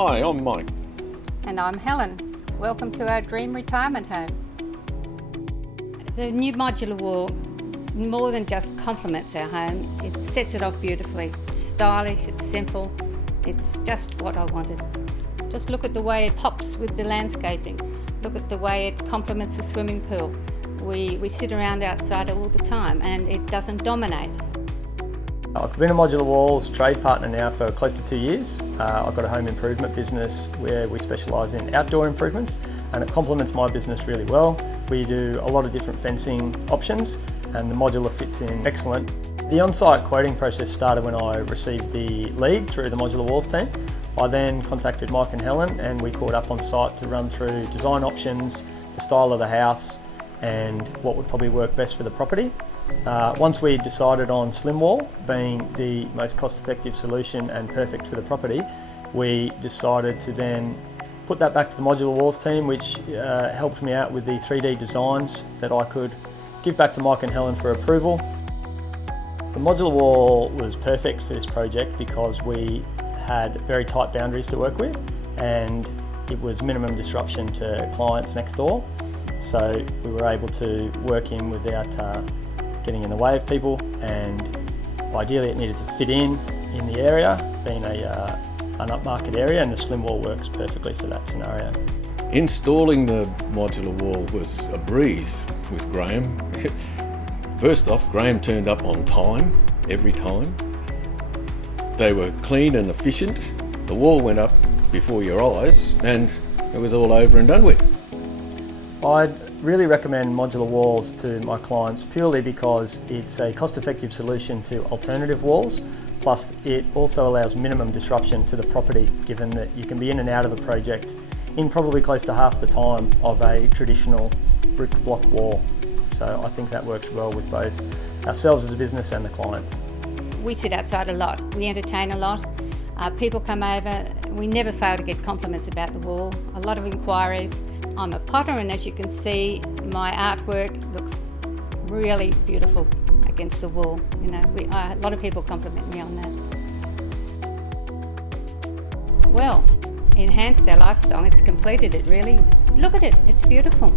Hi, I'm Mike. And I'm Helen. Welcome to our dream retirement home. The new modular wall more than just complements our home, it sets it off beautifully. It's stylish, it's simple, it's just what I wanted. Just look at the way it pops with the landscaping. Look at the way it complements the swimming pool. We sit around outside all the time and it doesn't dominate. I've been a ModularWalls trade partner now for close to 2 years. I've got a home improvement business where we specialise in outdoor improvements, and it complements my business really well. We do a lot of different fencing options and the modular fits in excellent. The on-site quoting process started when I received the lead through the ModularWalls team. I then contacted Mike and Helen and we caught up on site to run through design options, the style of the house and what would probably work best for the property. Once we decided on SlimWall being the most cost-effective solution and perfect for the property, we decided to then put that back to the ModularWalls team, which helped me out with the 3D designs that I could give back to Mike and Helen for approval. The modular wall was perfect for this project because we had very tight boundaries to work with and it was minimum disruption to clients next door. So we were able to work in without getting in the way of people, and ideally it needed to fit in the area, being an upmarket area, and the SlimWall works perfectly for that scenario. Installing the modular wall was a breeze with Graham. First off, Graham turned up on time, every time. They were clean and efficient. The wall went up before your eyes and it was all over and done with. I'd really recommend modular walls to my clients purely because it's a cost-effective solution to alternative walls, plus it also allows minimum disruption to the property, given that you can be in and out of a project in probably close to half the time of a traditional brick block wall. So I think that works well with both ourselves as a business and the clients. We sit outside a lot, we entertain a lot, people come over, we never fail to get compliments about the wall, a lot of inquiries. I'm a potter and as you can see my artwork looks really beautiful against the wall. You know, a lot of people compliment me on that. Well, enhanced our lifestyle, it's completed it really. Look at it, it's beautiful.